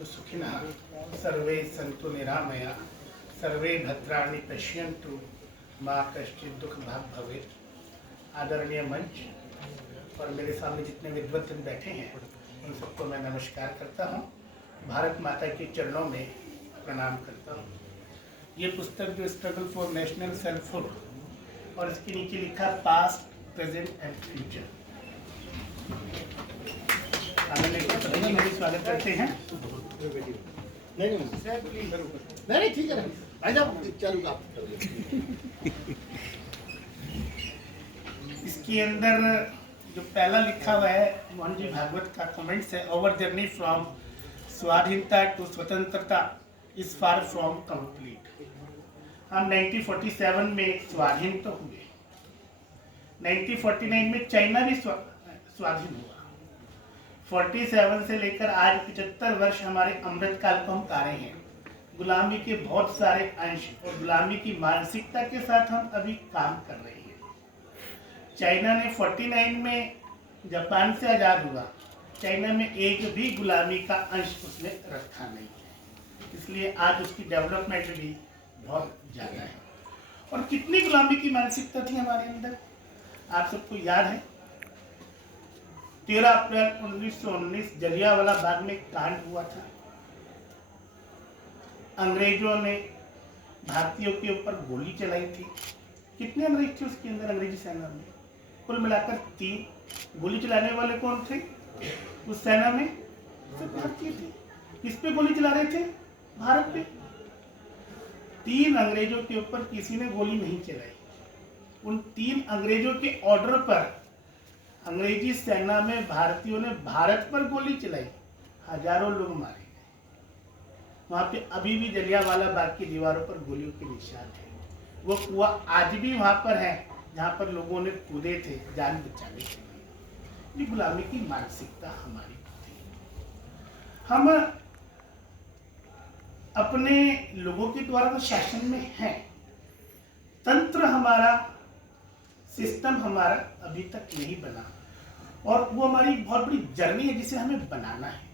भवन्तु सुखिनः, सर्वे सन्तु निरामया, सर्वे भद्राणि पश्यन्तु, माँ कश्चित् दुख भाग भवेत्। आदरणीय मंच और मेरे सामने जितने विद्वत्तन बैठे हैं उन सबको मैं नमस्कार करता हूँ, भारत माता के चरणों में प्रणाम करता हूँ। ये पुस्तक जो स्ट्रगल फॉर नेशनल सेल्फहुड और इसके नीचे लिखा पास्ट प्रेजेंट एंड फ्यूचर, मेरे स्वागत करते हैं। नहीं ठीक है भाई साहब, चलो। इसके अंदर जो पहला लिखा हुआ है मोहन जी भागवत का कमेंट्स है, ओवर जर्नी फ्रॉम स्वाधीनता टू स्वतंत्रता इज फार फ्रॉम कंप्लीट। हम 1947 में स्वाधीन तो हुए, 1949 में चाइना भी स्वाधीन हुआ, 47 से लेकर आज 75 वर्ष हमारे अमृतकाल को हम पा रहे हैं। गुलामी के बहुत सारे अंश और गुलामी की मानसिकता के साथ हम अभी काम कर रहे हैं। चाइना ने 49 में जापान से आज़ाद हुआ, चाइना में एक भी गुलामी का अंश उसने रखा नहीं है, इसलिए आज उसकी डेवलपमेंट भी बहुत ज़्यादा है। और कितनी गुलामी की मानसिकता थी हमारे अंदर, आप सबको याद है 13 अप्रैल 1919 जलियांवाला बाग में कांड हुआ था। अंग्रेजों ने भारतीयों के ऊपर गोली चलाई थी। कितने अंग्रेज थे उसके अंदर अंग्रेजी सेना में? कुल मिलाकर 3। गोली चलाने वाले कौन थे उस सेना में? सब भारतीय थे। किस पे गोली चला रहे थे? भारत पे। 3 अंग्रेजों के ऊपर किसी ने गोली नहीं चलाई। उन 3 अंग्रेजों के ऑर्डर पर अंग्रेजी सेना में भारतीयों ने भारत पर गोली चलाई, हजारों लोग मारे गए। वहां पे अभी भी जलियांवाला बाग की दीवारों पर गोलियों के निशान है। वो कुआं आज भी वहां पर है जहां पर लोगों ने कूदे थे जान बचाने के लिए। ये गुलामी की मानसिकता हमारी थी। हम अपने लोगों के द्वारा तो शासन में हैं, तंत्र हमारा, सिस्टम हमारा अभी तक नहीं बना, और वो हमारी बहुत बड़ी जर्नी है जिसे हमें बनाना है।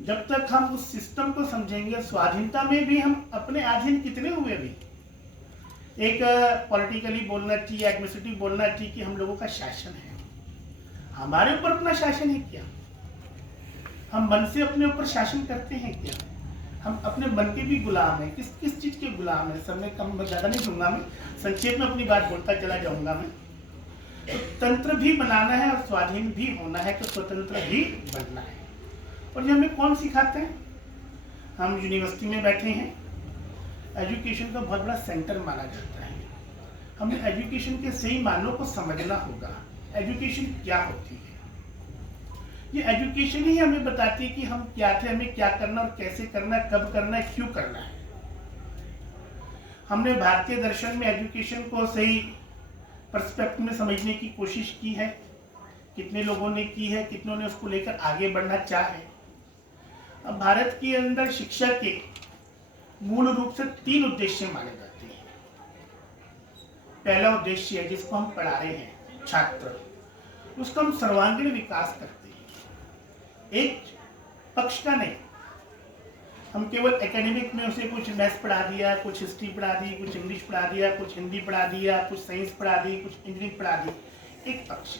जब तक हम उस सिस्टम को समझेंगे, स्वाधीनता में भी हम अपने अधीन कितने हुए अभी। एक पॉलिटिकली बोलना चाहिए, एडमिनिस्ट्रेटिव बोलना चाहिए कि हम लोगों का शासन है, हमारे ऊपर अपना शासन है क्या? हम मन से अपने ऊपर शासन करते हैं क्या? हम अपने मन के भी गुलाम हैं। किस किस चीज के गुलाम हैं? समय कम ज्यादा नहीं दूंगा, मैं संक्षेप में अपनी बात बोलता चला जाऊंगा। मैं तो तंत्र भी बनाना है और स्वाधीन भी होना है, तो स्वतंत्र भी बनना है। और ये हमें कौन सिखाते हैं? हम यूनिवर्सिटी में बैठे हैं, एजुकेशन का बहुत बड़ा सेंटर माना जाता है। हमें एजुकेशन के सही मानों को समझना होगा। एजुकेशन क्या होती है? ये एजुकेशन ही हमें बताती है कि हम क्या थे, हमें क्या करना और कैसे करना है, कब करना है, क्यों करना है। हमने भारतीय दर्शन में एजुकेशन को सही पर्सपेक्टिव में समझने की कोशिश की है। कितने लोगों ने की है, कितनों ने उसको लेकर आगे बढ़ना चाहे। अब भारत के अंदर शिक्षा के मूल रूप से 3 उद्देश्य माने जाते हैं। पहला उद्देश्य है जिसको हम पढ़ा रहे हैं, छात्र, उसका हम सर्वांगीण विकास करते हैं। एक पक्ष का नहीं, हम केवल एकेडमिक में उसे कुछ मैथ्स पढ़ा दिया, कुछ हिस्ट्री पढ़ा दी, कुछ इंग्लिश पढ़ा दिया, कुछ हिंदी पढ़ा दिया, कुछ साइंस पढ़ा दी, कुछ इंजीनियरिंग पढ़ा दी। एक पक्ष,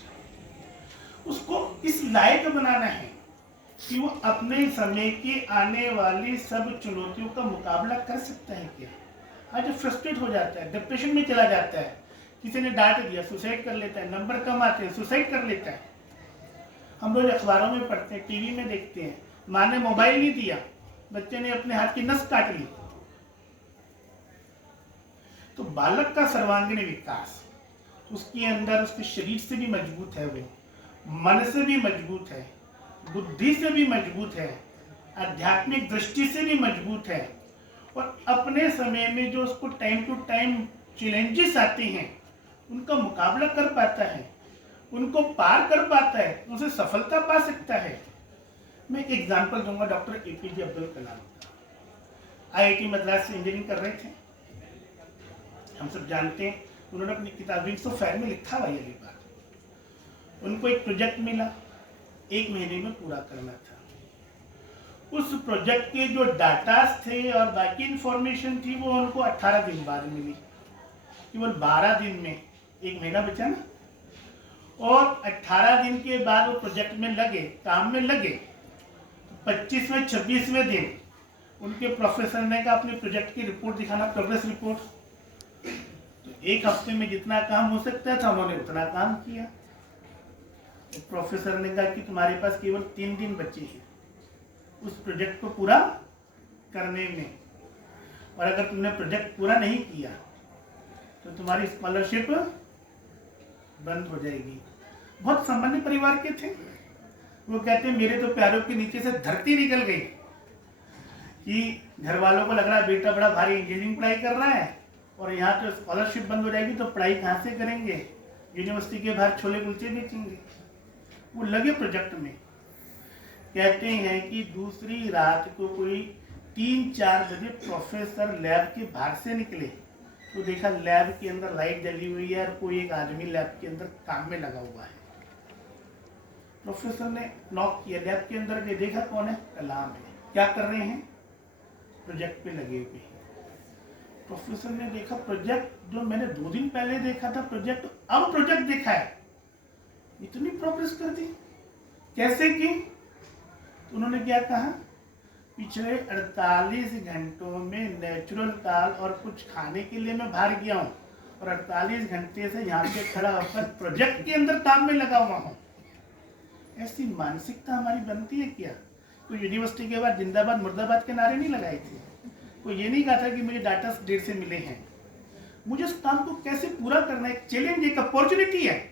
उसको इस लायक बनाना है कि वो अपने समय की आने वाली सब चुनौतियों का मुकाबला कर सकता है क्या। आज फ्रस्ट्रेट हो जाता है, डिप्रेशन में चला जाता है, किसी ने डांट दिया सुसाइड कर लेता है, नंबर कम आते हैं सुसाइड कर लेता है। हम रोज अखबारों में पढ़ते हैं, टीवी में देखते हैं, माँ ने मोबाइल नहीं दिया, बच्चे ने अपने हाथ की नस काट ली। तो बालक का सर्वांगीण विकास, उसके अंदर उसके शरीर से भी मजबूत है, वो मन से भी मजबूत है, बुद्धि से भी मजबूत है, आध्यात्मिक दृष्टि से भी मजबूत है, और अपने समय में जो उसको टाइम टू टाइम चैलेंजेस आते हैं उनका मुकाबला कर पाता है, उनको पार कर पाता है, उनसे सफलता पा सकता है। मैं एक एग्जांपल दूंगा, doctor APJ Abdul Kalam IIT Madras से इंजीनियरिंग कर रहे थे, हम सब जानते हैं। उन्होंने अपनी किताब विंग्स ऑफ फायर में लिखा हुआ ये बात। उनको एक प्रोजेक्ट मिला, 1 महीने में पूरा करना था। उस प्रोजेक्ट के जो डाटास थे और बाकी इंफॉर्मेशन थी वो उनको 18 दिन बाद मिली। केवल 12 दिन में, एक महीना बचा ना, और 18 दिन के बाद वो प्रोजेक्ट में लगे, काम में लगे। 25वें 26वें दिन उनके प्रोफेसर ने कहा अपने प्रोजेक्ट की रिपोर्ट दिखाना, प्रोग्रेस रिपोर्ट। तो एक हफ्ते में जितना काम हो सकता था उन्होंने उतना काम किया। तो प्रोफेसर ने कहा कि तुम्हारे पास केवल 3 दिन बचे हैं उस प्रोजेक्ट को पूरा करने में, और अगर तुमने प्रोजेक्ट पूरा नहीं किया तो तुम्हारी स्कॉलरशिप बंद हो जाएगी। बहुत सामान्य परिवार के थे। वो कहते हैं मेरे तो पैरों के नीचे से धरती निकल गई कि घर वालों को लग रहा है बेटा बड़ा भारी इंजीनियरिंग पढ़ाई कर रहा है और यहाँ तो स्कॉलरशिप बंद हो जाएगी तो पढ़ाई कहाँ से करेंगे, यूनिवर्सिटी के बाहर छोले कुलचे बेचेंगे। वो लगे प्रोजेक्ट में। कहते हैं कि दूसरी रात को कोई 3-4 बजे प्रोफेसर लैब के बाहर से निकले तो देखा लैब के अंदर लाइट जली हुई है और कोई एक आदमी लैब के अंदर काम में लगा हुआ है। प्रोफेसर ने नॉक किया, लैब के अंदर के देखा कौन है, कलाम है। क्या कर रहे हैं, प्रोजेक्ट पे लगे हुए हैं। प्रोफेसर ने देखा प्रोजेक्ट जो मैंने 2 दिन पहले देखा था प्रोजेक्ट, अब प्रोजेक्ट देखा है, इतनी प्रोग्रेस कर दी, कैसे की? तो उन्होंने क्या कहा, पिछले 48 घंटों में नेचुरल काल और कुछ खाने के लिए मैं बाहर गया हूँ और 48 घंटे से यहाँ पे खड़ा होकर प्रोजेक्ट के अंदर काम में लगा हुआ हूँ। ऐसी मानसिकता हमारी बनती है क्या? कोई यूनिवर्सिटी के बाद जिंदाबाद मुर्दाबाद के नारे नहीं लगाए थे, कोई ये नहीं कहा था कि मुझे डाटा देर से मिले हैं, मुझे उस काम को कैसे पूरा करना है, एक चैलेंज, एक अपॉर्चुनिटी है।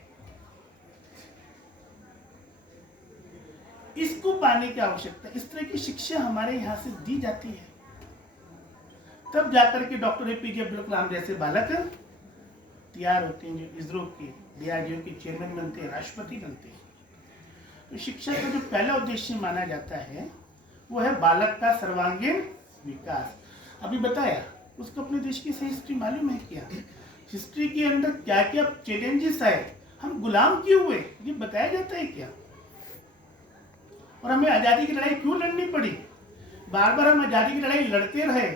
इसको पाने की आवश्यकता, इस तरह की शिक्षा हमारे यहाँ से दी जाती है, तब जाकर के डॉक्टर APJ अब्दुल कलाम जैसे बालक तैयार होते हैं जो इसरो के DRDO के चेयरमैन बनते हैं, राष्ट्रपति बनते हैं। तो शिक्षा का जो पहला उद्देश्य माना जाता है वो है बालक का सर्वांगीण विकास। अभी बताया, उसको अपने देश की सही हिस्ट्री मालूम है क्या, हिस्ट्री के अंदर क्या क्या चैलेंजेस आए, हम गुलाम क्यों हुए, ये बताया जाता है क्या? और हमें आज़ादी की लड़ाई क्यों लड़नी पड़ी? बार बार हम आज़ादी की लड़ाई लड़ते रहे,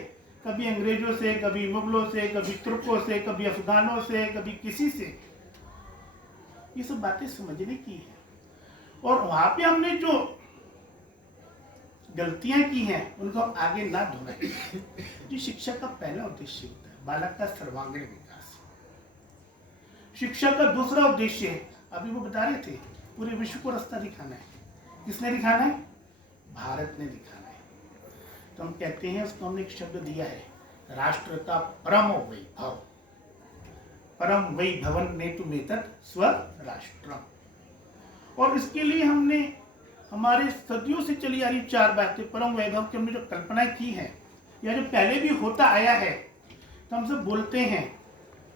कभी अंग्रेजों से, कभी मुगलों से, कभी तुर्कों से, कभी अफगानों से, कभी किसी से। ये सब बातें समझने की है। और वहां पे हमने जो गलतियां की हैं उनको हम आगे ना दोहराएं। जो शिक्षा का पहला उद्देश्य होता है बालक का सर्वांगीण विकास। शिक्षा का दूसरा उद्देश्य है, अभी वो बता रहे थे, पूरे विश्व को रास्ता दिखाना है। किसने दिखाना है? भारत ने दिखाना है। तो हम कहते हैं, उसको हमने एक शब्द दिया है, राष्ट्र का परम वैभव, परम वैभवन नेतुमेतत् स्वराष्ट्रम। और इसके लिए हमने हमारे सदियों से चली आ रही 4 बातें, परम वैभव की हमने जो कल्पना की है या जो पहले भी होता आया है, तो हम सब बोलते हैं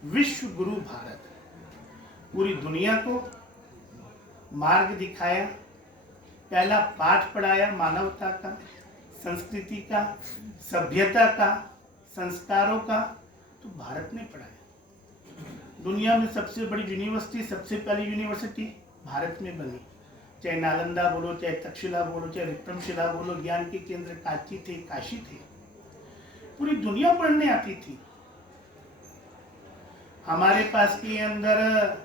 विश्व गुरु भारत। पूरी दुनिया को मार्ग दिखाया, पहला पाठ पढ़ाया मानवता का, संस्कृति का, सभ्यता का, संस्कारों का, तो भारत ने पढ़ाया। दुनिया में सबसे बड़ी यूनिवर्सिटी, सबसे पहली यूनिवर्सिटी भारत में बनी, चाहे नालंदा बोलो, चाहे तक्षशिला बोलो, चाहे विक्रमशिला बोलो, ज्ञान के केंद्र कांची थे, काशी थे, पूरी दुनिया पढ़ने आती थी। हमारे पास के अंदर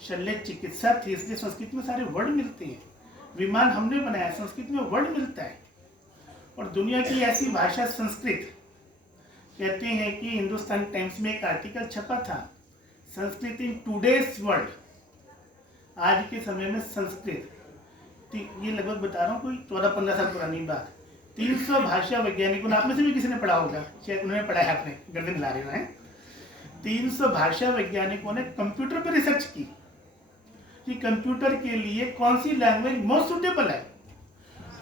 शल्य चिकित्सा थी, इसलिए संस्कृत में सारे वर्ड मिलते हैं। विमान हमने बनाया, संस्कृत में वर्ड मिलता है। और दुनिया की ऐसी भाषा संस्कृत, कहते हैं कि हिंदुस्तान टाइम्स में एक आर्टिकल छपा था, संस्कृत इन टुडेज वर्ल्ड, आज के समय में संस्कृत, ये लगभग बता रहा हूँ कोई 14-15 साल पुरानी बात, 300 भाषा वैज्ञानिकों, आप में से भी किसी ने पढ़ा होगा, शायद उन्होंने पढ़ा है, आपने गर्दन हिला रहे हैं, 300 भाषा वैज्ञानिकों ने कंप्यूटर पर रिसर्च की कि कंप्यूटर के लिए कौन सी लैंग्वेज मोस्ट सुटेबल है।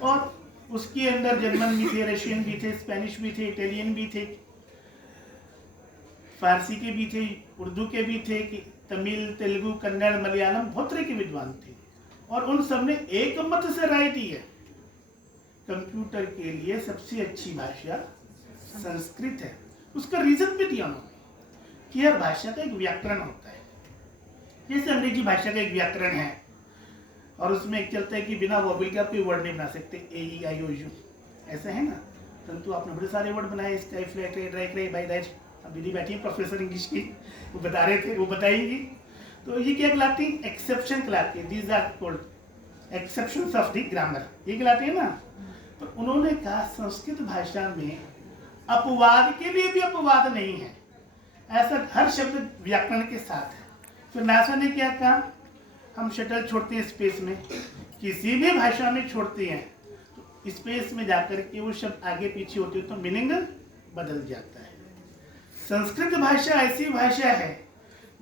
और उसके अंदर जर्मन भी थे, रशियन भी थे, स्पेनिश भी थे, इटालियन भी थे, फारसी के भी थे, उर्दू के भी थे, तमिल, तेलुगु, कन्नड़, मलयालम, बहुत तरह के विद्वान थे। और उन सब ने एक मत से राय दी है, कंप्यूटर के लिए सबसे अच्छी भाषा संस्कृत है। उसका रीजन भी दिया उन्होंने कि हर भाषा का एक व्याकरण होता है, जैसे अंग्रेजी भाषा का एक व्याकरण है और उसमें एक चलता है कि बिना वोवेल के आप कोई वर्ड नहीं बना सकते, AEIOU। ऐसा है ना। परंतु आपने बड़े सारे वर्ड बनाए, स्काई फ्लैट है, ड्राई क्राई बाई दैट। अब दीदी बैठी है प्रोफेसर इंग्लिश की, वो बता रहे थे, वो बताएंगी। तो ये क्या कहलाती है? एक्सेप्शन कहलाती है। These are called exceptions of the grammar, ये कहलाती है ना। तो उन्होंने कहा संस्कृत भाषा में अपवाद के लिए भी अपवाद नहीं है, ऐसा हर शब्द व्याकरण के साथ है। फिर नासा ने क्या कहा? हम शटल छोड़ते हैं स्पेस में, किसी भी भाषा में छोड़ते हैं तो स्पेस में जाकर के वो शब्द आगे पीछे होते तो मीनिंग बदल जाता है। संस्कृत भाषा ऐसी भाषा है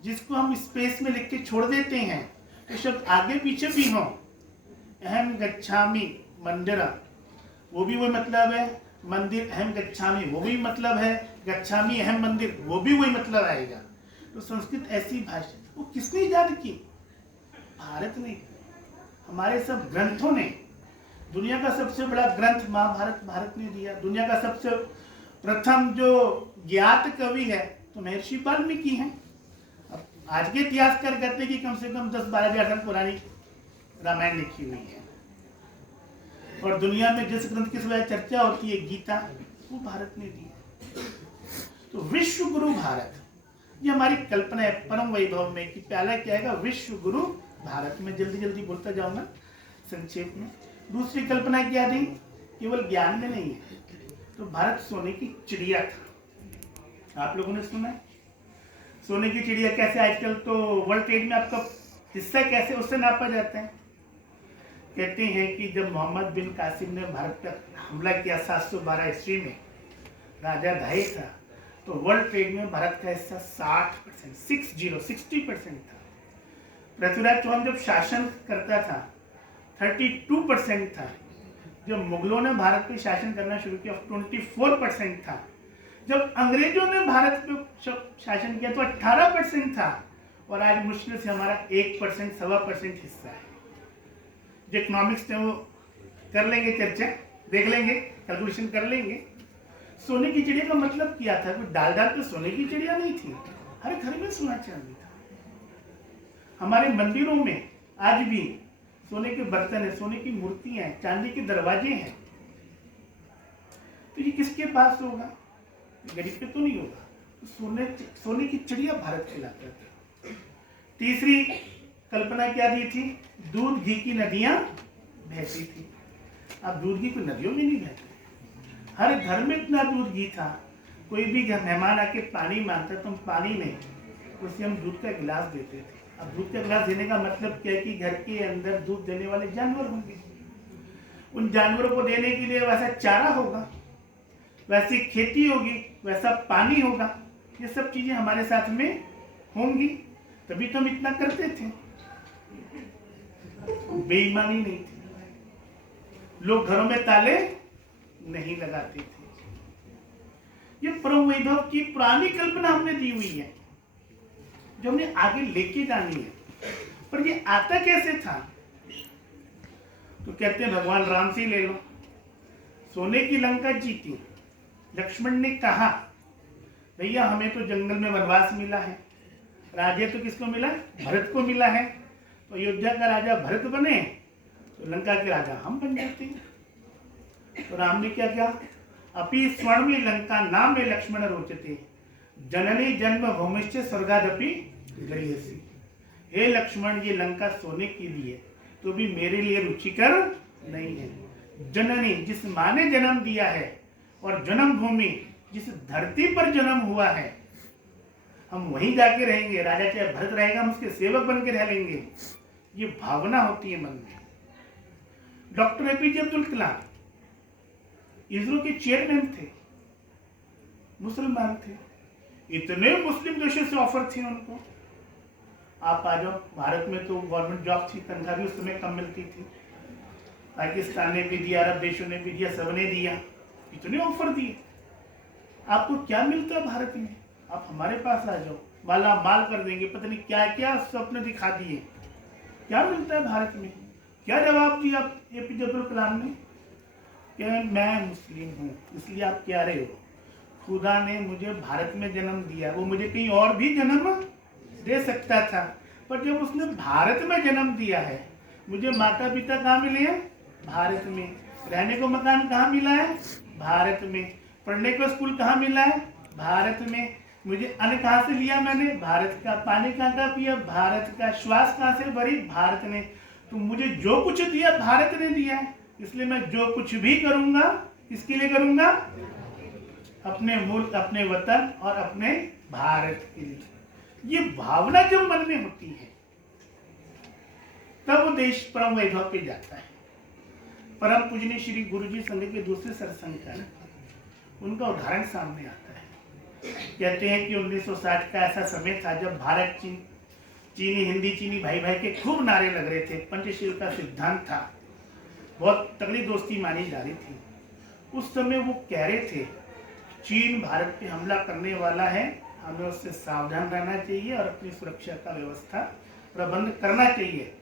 जिसको हम स्पेस में लिख के छोड़ देते हैं तो शब्द आगे पीछे भी हो। अहम गच्छामि मंदिर, वो भी वही मतलब है। मंदिर अहम गच्छामि, वो भी मतलब है। गच्छामि अहम मंदिर, वो भी वही मतलब आएगा। तो संस्कृत ऐसी भाषा, वो किसने ईजाद की? भारत ने। हमारे सब ग्रंथों ने, दुनिया का सबसे बड़ा ग्रंथ महाभारत भारत ने दिया। दुनिया का सबसे प्रथम जो ज्ञात कवि है तो महर्षि वाल्मीकि हैं। अब आज के इतिहासकार कहते हैं कि कम से कम 10-12 हजार साल पुरानी रामायण लिखी हुई है। और दुनिया में जिस ग्रंथ की सिवाय चर्चा होती है, गीता, वो भारत ने दी है। तो विश्व गुरु भारत, ये हमारी कल्पना है परम वैभव में कि पहला क्या आएगा? विश्व गुरु भारत। में जल्दी जल्दी बोलता जाऊंगा संक्षेप में। दूसरी कल्पना क्या थी? केवल ज्ञान में नहीं है, तो भारत सोने की चिड़िया था। आप लोगों ने सुना है सोने की चिड़िया कैसे? आजकल तो वर्ल्ड ट्रेड में आपका हिस्सा कैसे उससे नापा जाता है। कहते हैं कि जब मोहम्मद बिन कासिम ने भारत पर हमला किया 712 ईस्वी में, राजा धाई था, तो वर्ल्ड ट्रेड में भारत का हिस्सा 60% 60% था। पृथ्वीराज चौहान जब शासन करता था 32% था। जब मुगलों ने भारत पे शासन करना शुरू किया 24% था। जब अंग्रेजों ने भारत पे शासन किया तो 18% था। और आज मुश्किल से हमारा 1% 1.25% हिस्सा है। जो इकोनॉमिक्स थे वो कर लेंगे चर्चा, देख लेंगे, कैलकुलेशन कर लेंगे। सोने की चिड़िया का मतलब क्या था? कोई डाल डाल पे सोने की चिड़िया नहीं थी, हर घर में सोना चांदी था। हमारे मंदिरों में आज भी सोने के बर्तन है, सोने की मूर्तियां हैं, चांदी के दरवाजे हैं। तो ये किसके पास होगा? गरीब पे तो नहीं होगा। तो सोने की चिड़िया भारत कहलाता था। तीसरी कल्पना क्या दी थी? दूध घी की नदियां बहती थी। अब दूध घी कोई नदियों में नहीं बहते, हर घर में इतना दूध घी था। कोई भी घर मेहमान आके पानी मांगता तो हम पानी नहीं, उसे हम दूध का गिलास देते थे। अब दूध का गिलास देने का मतलब क्या है कि घर के अंदर दूध देने वाले जानवर होंगे, उन जानवरों को देने के लिए वैसा चारा होगा, वैसी खेती होगी, वैसा पानी होगा। ये सब चीजें हमारे साथ में होंगी, तभी तो हम इतना करते थे। बेईमानी नहीं थी, लोग घरों में ताले नहीं लगाते थे। ये परम वैभव की पुरानी कल्पना हमने दी हुई है जो हमने आगे लेके जानी है। पर ये आता कैसे था? तो कहते हैं भगवान राम से ले लो। सोने की लंका जीती, लक्ष्मण ने कहा भैया हमें तो जंगल में वनवास मिला है, राज्य तो किसको मिला? भरत को मिला है। तो अयोध्या का राजा भरत बने तो लंका के राजा हम बन जाते हैं। तो राम ने क्या किया? अपि स्वर्णमयी लंका नाम में लक्ष्मण रोचते, जननी जन्म भूमिश्च स्वर्गादपि गरीयसी। हे लक्ष्मण, ये लंका सोने की लिए तो भी मेरे लिए रुचिकर नहीं है। जननी, जिस माँ ने जन्म दिया है, और जन्म भूमि, जिस धरती पर जन्म हुआ है, हम वहीं जाके रहेंगे। राजा चाहे भरत रहेगा, हम उसके सेवक बन के रह लेंगे। ये भावना होती है मन में। डॉक्टर एपीजे अब्दुल कलाम इसरो के चेयरमैन थे, मुसलमान थे। इतने मुस्लिम देशों से ऑफर थे उनको, आप आ जाओ। भारत में तो गवर्नमेंट जॉब थी, तनख्वाह भी उस समय कम मिलती थी। पाकिस्तान ने भी दिया, अरब देशों ने भी दिया, सबने दिया, इतने ऑफर दिए। आपको क्या मिलता है भारत में? आप हमारे पास आ जाओ, माला माल कर देंगे। पता नहीं क्या क्या स्वप्न दिखा दिए। क्या मिलता है भारत में? क्या जवाब दिया एपीजे अब्दुल कलाम ने? क्या मैं मुस्लिम हूँ इसलिए आप क्या रहे हो? खुदा ने मुझे भारत में जन्म दिया, वो मुझे कहीं और भी जन्म दे सकता था, पर जब उसने भारत में जन्म दिया है, मुझे माता पिता कहाँ मिले हैं? भारत में। रहने को मकान कहाँ मिला है? भारत में। पढ़ने को स्कूल कहाँ मिला है? भारत में। मुझे अन्न कहाँ से लिया मैंने? भारत का। पानी कहाँ का पिया? भारत का। श्वास कहाँ से भरी? भारत ने। तो मुझे जो कुछ दिया भारत ने दिया है, इसलिए मैं जो कुछ भी करूंगा किसके लिए करूंगा? अपने मुल्क, अपने वतन और अपने भारत के लिए। ये भावना जब मन में होती है तब वो देश परम वैभव पे जाता है। परम पूजनीय श्री गुरुजी संघ के दूसरे सरसंघचालक, उनका उदाहरण सामने आता है। कहते हैं कि 1960 का ऐसा समय था जब भारत चीनी हिंदी चीनी भाई भाई के खूब नारे लग रहे थे। पंचशील का सिद्धांत था, बहुत तगड़ी दोस्ती मानी जा रही थी। उस समय वो कह रहे थे चीन भारत पे हमला करने वाला है, हमें उससे सावधान रहना चाहिए और अपनी सुरक्षा का व्यवस्था प्रबंध करना चाहिए।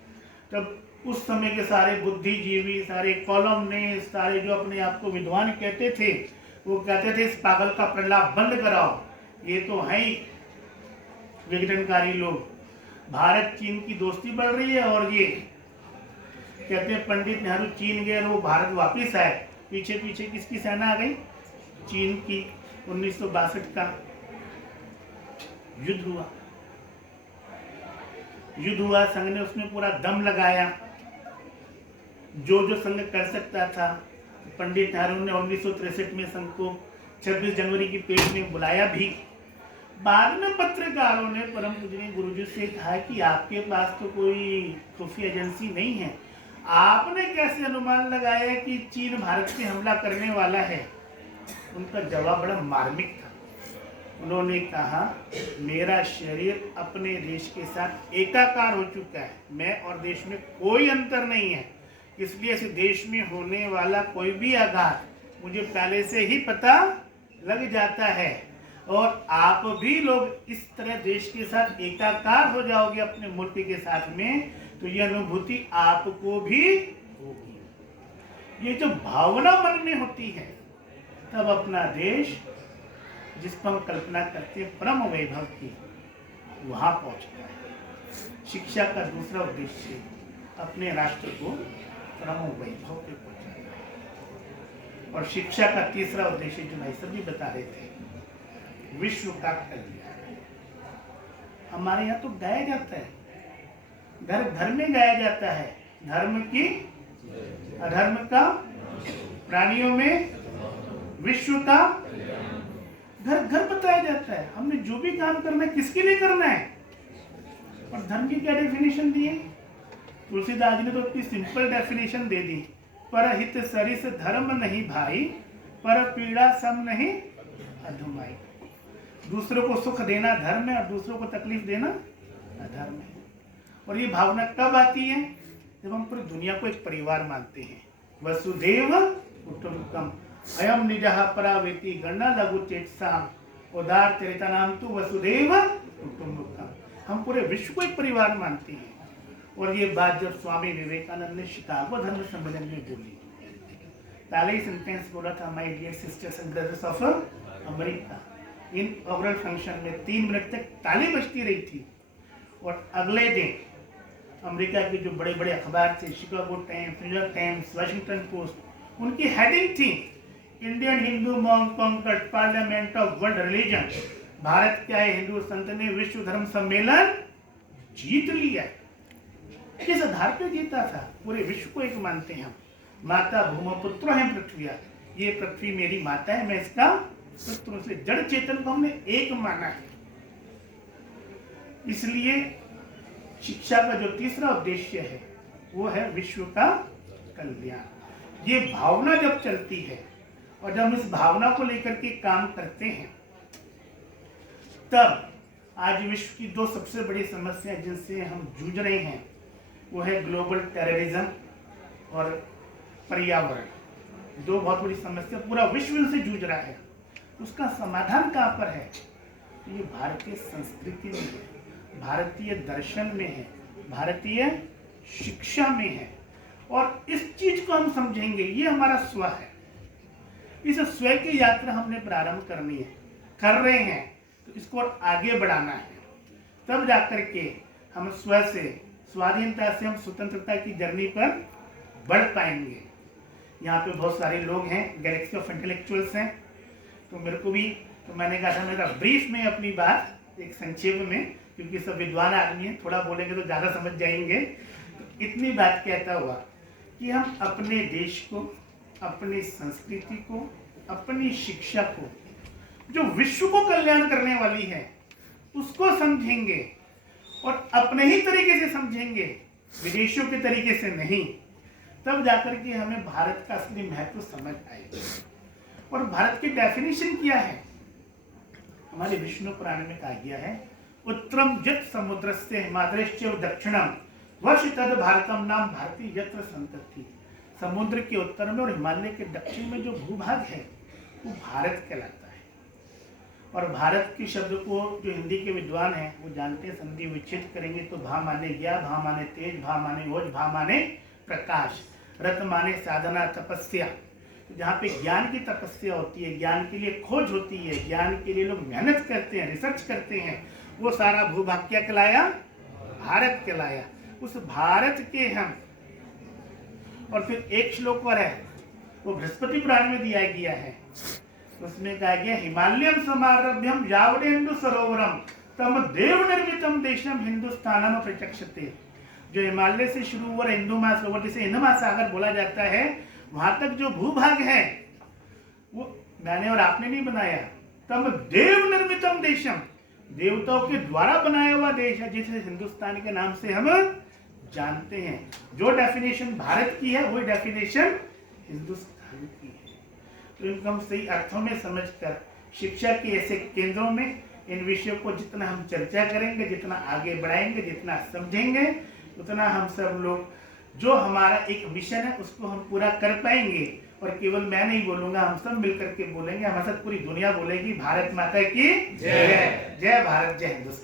तब उस समय के सारे बुद्धिजीवी, सारे कॉलमनिस्ट, सारे जो अपने आप को विद्वान कहते थे, वो कहते थे इस पागल का प्रलाप बंद कराओ, ये तो है ही विघटनकारी लोग। भारत चीन की दोस्ती बढ़ रही है और ये कहते हैं पंडित नेहरू चीन गए और वो भारत वापिस आए। पीछे पीछे किसकी सेना आ गई? चीन की। 1962 का युद्ध हुआ, संघ ने उसमें पूरा दम लगाया, जो संघ कर सकता था। पंडित नेहरू ने 1963 में संघ को 26 जनवरी की पेश में बुलाया भी। बाद में पत्रकारों ने परम पूजनीय गुरुजी से कहा कि आपके पास तो कोई खुफिया एजेंसी नहीं है, आपने कैसे अनुमान लगाया कि चीन भारत पे हमला करने वाला है? उनका जवाब बड़ा मार्मिक था। उन्होंने कहा मेरा शरीर अपने देश के साथ एकाकार हो चुका है, मैं और देश में कोई अंतर नहीं है, इसलिए इस देश में होने वाला कोई भी आघात मुझे पहले से ही पता लग जाता है और आप भी लोग इस तरह देश के साथ एकाकार हो जाओगे अपने मुल्क के साथ में, तो यह अनुभूति आपको भी होगी। ये जो भावना मन में होती है तब अपना देश, जिस पर हम कल्पना करते हैं परम वैभव की, वहां पहुंचता है। शिक्षा का दूसरा उद्देश्य अपने राष्ट्र को परम वैभव पे पहुंचाना है। और शिक्षा का तीसरा उद्देश्य जो भाई सब भी बता रहे थे, विश्व का कल्याण। हमारे यहाँ तो गाया जाता है, घर घर में गाया जाता है, धर्म की अधर्म का, प्राणियों में विश्व का, घर घर बताया जाता है। हमने जो भी काम करना है किसके लिए करना है? और धर्म की क्या डेफिनेशन दी है? तुलसीदास जी ने तो इतनी सिंपल डेफिनेशन दे दी, परहित सरिस धर्म नहीं भाई, पर पीड़ा सम नहीं अधुमाई। दूसरों को सुख देना धर्म है और दूसरों को तकलीफ देना अधर्म है। और ये भावना कब आती है? जब हम पूरी दुनिया को एक परिवार मानते हैं। वसुधैव कुटुंबकम अयम निजः परावेति गणना लघु चेतसाम उदार चरितानाम तु वसुधैव कुटुंबकम। हम पूरे विश्व को एक परिवार मानते हैं। और ये बात जब स्वामी विवेकानंद ने शिकागो धर्म सम्मेलन में बोली, पहले ही सेंटेंस बोला था, my dear sisters and brothers of America. इन ओवरऑल फंक्शन में 3 मिनट तक ताली बजती रही थी। और अगले दिन अमेरिका के जो बड़े बड़े अखबार थे, Chicago Times, New York Times, Washington Post, उनकी हेडिंग थी Indian Hindu monk conquered parliament of world religion. Bharat के आए हिंदू संत ने विश्व धर्म सम्मेलन जीत लिया। किस आधार पे जीता था? पूरे विश्व को एक मानते हैं हम। माता भूमपुत्र है पृथ्वी, ये पृथ्वी मेरी माता है, मैं इसका पुत्र हूं। से जड़ चेतन को हमने एक माना है। इसलिए शिक्षा का जो तीसरा उद्देश्य है वो है विश्व का कल्याण। ये भावना जब चलती है और जब हम इस भावना को लेकर के काम करते हैं, तब आज विश्व की 2 सबसे बड़ी समस्या जिनसे हम जूझ रहे हैं वो है ग्लोबल टेररिज्म और पर्यावरण। 2 बहुत बड़ी समस्या, पूरा विश्व इनसे जूझ रहा है। उसका समाधान कहाँ पर है? ये भारतीय संस्कृति में है, भारतीय दर्शन में है, भारतीय शिक्षा में है। और इस चीज को हम समझेंगे, ये हमारा स्व है। इस स्व की यात्रा हमने प्रारंभ करनी है, कर रहे हैं, तो इसको और आगे बढ़ाना है। तब जाकर के हम स्व से, स्वाधीनता से हम स्वतंत्रता की जर्नी पर बढ़ पाएंगे। यहाँ पे बहुत सारे लोग हैं, गैलेक्सी ऑफ इंटेलेक्चुअल्स हैं, तो मेरे को भी, तो मैंने कहा था मेरा ब्रीफ में अपनी बात एक संक्षेप में, क्योंकि सब विद्वान आदमी हैं, थोड़ा बोलेंगे तो ज़्यादा समझ जाएंगे, तो इतनी बात कहता हुआ कि हम अपने देश को, अपनी संस्कृति को, अपनी शिक्षा को, जो विश्व को कल्याण करने वाली है, उसको समझेंगे और अपने ही तरीके से समझेंगे, विदेशियों के तरीके से नहीं, तब जाकर के हमें भारत का असली महत्व समझ आएगा। और भारत की डेफिनेशन क्या है? हमारे विष्णु पुराण में कहा गया है, उत्तरम यत् समुद्रस्य हिमाद्रश्च दक्षिणम वर्ष तद भारतम नाम भारती यत्र संतति। समुद्र के उत्तर में और हिमालय के दक्षिण में जो भूभाग है वो भारत कहलाता है। और भारत के शब्द को जो हिंदी के विद्वान हैं वो जानते हैं, संधि विच्छेद करेंगे तो भा माने ज्ञा, भा माने तेज, भा माने ओज, भा माने प्रकाश, रत माने साधना तपस्या। तो जहाँ पे ज्ञान की तपस्या होती है, ज्ञान के लिए खोज होती है, ज्ञान के लिए लोग मेहनत करते हैं, रिसर्च करते हैं, वो सारा भूभाग क्या कहलाया? भारत कहलाया। उस भारत के हम, और फिर एक श्लोक और है, वो बृहस्पति पुराण में दिया गया है, उसमें कहा गया हिमालयम समारभ्यम यावदेन्दु सरोवरम तम देव निर्मितम देशम हिंदुस्तानम प्रचक्षते। जो हिमालय से शुरू हुआ हिंदू महासागर, जिसे हिंद महासागर बोला जाता है, वहां तक जो भूभाग है वो मैंने और आपने नहीं बनाया, तम देव निर्मितम देशम, देवताओं के द्वारा बनाया हुआ देश है, जिसे हिंदुस्तान के नाम से हम जानते हैं। जो डेफिनेशन भारत की है वही डेफिनेशन हिंदुस्तान की है। तो इनको हम सही अर्थों में समझकर शिक्षा के ऐसे केंद्रों में इन विषयों को जितना हम चर्चा करेंगे, जितना आगे बढ़ाएंगे, जितना समझेंगे, उतना हम सब लोग जो हमारा एक मिशन है उसको हम पूरा कर पाएंगे। और केवल मैं नहीं बोलूंगा, हम सब मिलकर के बोलेंगे, हमारे साथ पूरी दुनिया बोलेगी, भारत माता की जय, जय भारत, जय हिंदुस्तान।